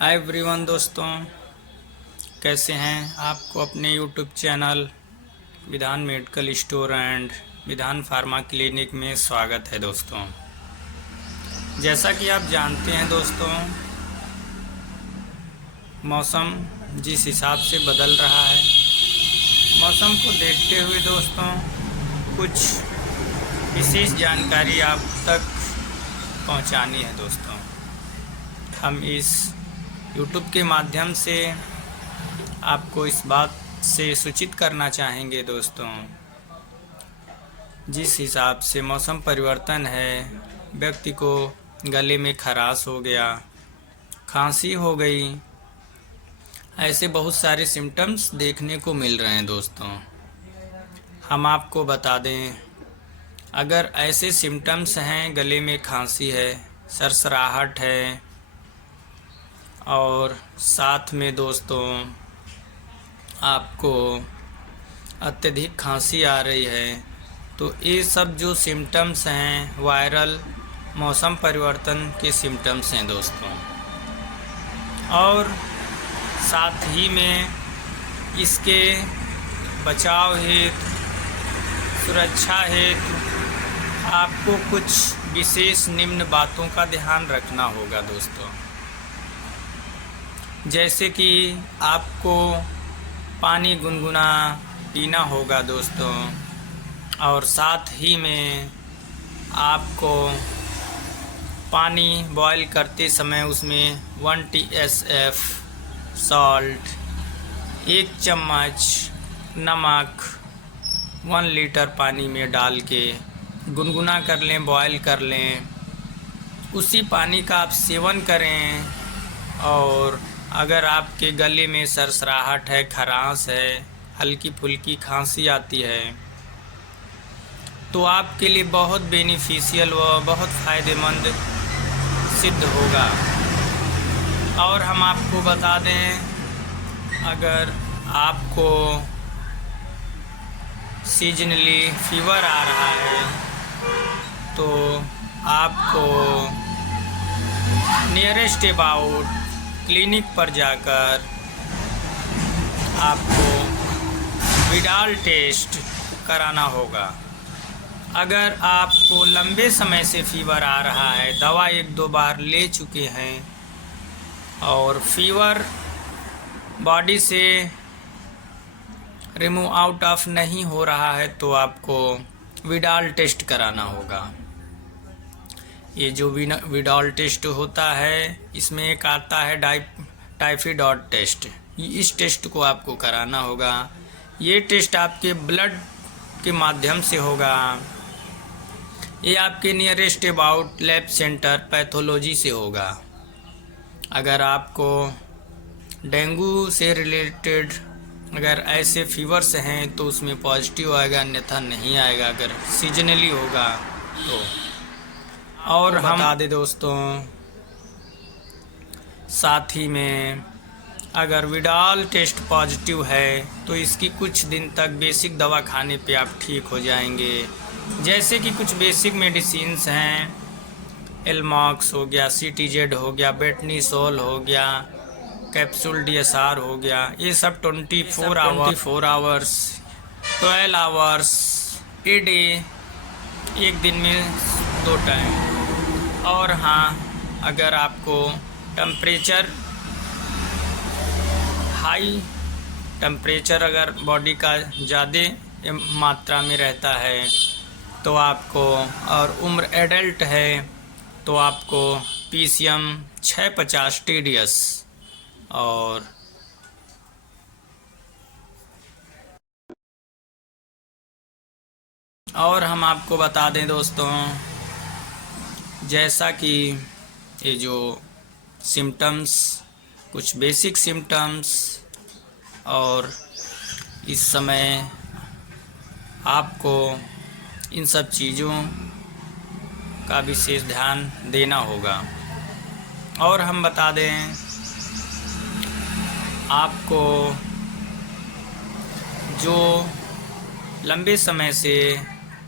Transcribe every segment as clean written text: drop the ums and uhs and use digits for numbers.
Hi everyone दोस्तों, कैसे हैं? आपको अपने यूट्यूब चैनल विधान मेडिकल स्टोर एंड विधान फार्मा क्लिनिक में स्वागत है दोस्तों। जैसा कि आप जानते हैं दोस्तों, मौसम जिस हिसाब से बदल रहा है, मौसम को देखते हुए दोस्तों कुछ विशेष जानकारी आप तक पहुंचानी है दोस्तों। हम इस यूट्यूब के माध्यम से आपको इस बात से सूचित करना चाहेंगे दोस्तों, जिस हिसाब से मौसम परिवर्तन है, व्यक्ति को गले में खराश हो गया, खांसी हो गई, ऐसे बहुत सारे सिम्टम्स देखने को मिल रहे हैं दोस्तों। हम आपको बता दें, अगर ऐसे सिम्टम्स हैं, गले में खांसी है, सरसराहट है और साथ में दोस्तों आपको अत्यधिक खांसी आ रही है, तो ये सब जो सिम्टम्स हैं वायरल मौसम परिवर्तन के सिम्टम्स हैं दोस्तों। और साथ ही में इसके बचाव हेतु, सुरक्षा हेतु आपको कुछ विशेष निम्न बातों का ध्यान रखना होगा दोस्तों। जैसे कि आपको पानी गुनगुना पीना होगा दोस्तों, और साथ ही में आपको पानी बॉईल करते समय उसमें 1 TSF सॉल्ट, 1 चम्मच नमक 1 लीटर पानी में डाल के गुनगुना कर लें, बॉईल कर लें। उसी पानी का आप सेवन करें। और अगर आपके गले में सरसराहट है, खराश है, हल्की फुल्की खांसी आती है, तो आपके लिए बहुत बेनिफिशियल व बहुत फ़ायदेमंद सिद्ध होगा। और हम आपको बता दें, अगर आपको सीजनली फीवर आ रहा है तो आपको नियरेस्ट अबाउट क्लिनिक पर जाकर आपको विडाल टेस्ट कराना होगा। अगर आपको लंबे समय से फीवर आ रहा है, दवा 1-2 बार ले चुके हैं और फीवर बॉडी से रिमूव आउट ऑफ नहीं हो रहा है, तो आपको विडाल टेस्ट कराना होगा। ये जो विडाल टेस्ट होता है, इसमें एक आता है टाइफाइड टेस्ट। इस टेस्ट को आपको कराना होगा। ये टेस्ट आपके ब्लड के माध्यम से होगा। ये आपके nearest about lab centre pathology से होगा। अगर आपको डेंगू से रिलेटेड अगर ऐसे फीवर्स हैं तो उसमें पॉजिटिव आएगा, अन्यथा नहीं आएगा अगर सीजनली होगा तो। और हम बता दें दोस्तों, साथ ही में अगर विडाल टेस्ट पॉजिटिव है तो इसकी कुछ दिन तक बेसिक दवा खाने पे आप ठीक हो जाएंगे। जैसे कि कुछ बेसिक मेडिसिन्स हैं, एलमॉक्स हो गया, CTZ हो गया, बेटनीसोल हो गया, कैप्सूल DSR हो गया। ये सब 24 आवर्स 12 आवर्स ए डे, एक दिन में 2 टाइम। और हाँ, अगर आपको हाई टेम्परेचर अगर बॉडी का ज़्यादा मात्रा में रहता है तो आपको, और उम्र एडल्ट है तो आपको PCM 650 TDS और हम आपको बता दें दोस्तों, जैसा कि ये जो सिम्टम्स, कुछ बेसिक सिम्टम्स, और इस समय आपको इन सब चीज़ों का विशेष ध्यान देना होगा। और हम बता दें, आपको जो लंबे समय से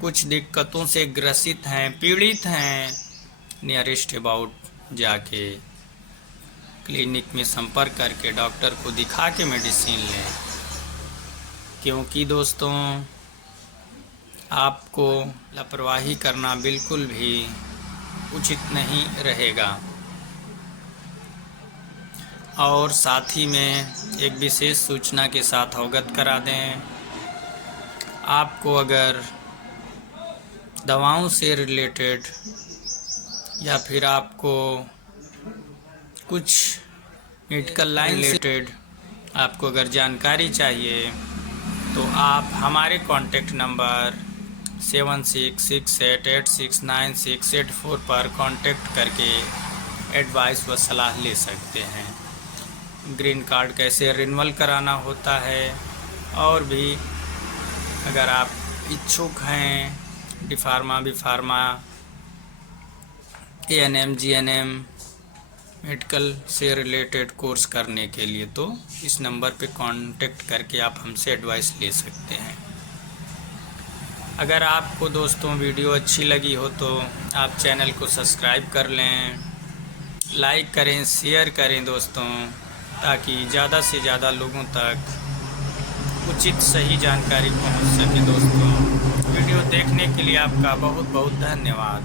कुछ दिक्कतों से ग्रसित हैं, पीड़ित हैं, नियरेस्ट अबाउट जाके क्लिनिक में संपर्क करके डॉक्टर को दिखा के मेडिसिन लें, क्योंकि दोस्तों आपको लापरवाही करना बिल्कुल भी उचित नहीं रहेगा। और साथ ही में एक विशेष सूचना के साथ अवगत करा दें, आपको अगर दवाओं से रिलेटेड या फिर आपको कुछ मेडिकल लाइन रिलेटेड आपको अगर जानकारी चाहिए तो आप हमारे कॉन्टेक्ट नंबर 7668869684 पर कांटेक्ट करके एडवाइस व सलाह ले सकते हैं। ग्रीन कार्ड कैसे रिन्यूअल कराना होता है, और भी अगर आप इच्छुक हैं D pharma, B pharma, ANM, GNM medical से रिलेटेड कोर्स करने के लिए, तो इस नंबर पे कांटेक्ट करके आप हमसे एडवाइस ले सकते हैं। अगर आपको दोस्तों वीडियो अच्छी लगी हो तो आप चैनल को सब्सक्राइब कर लें, लाइक करें, शेयर करें दोस्तों, ताकि ज़्यादा से ज़्यादा लोगों तक उचित सही जानकारी पहुंच सके। दोस्तों वीडियो देखने के लिए आपका बहुत बहुत धन्यवाद।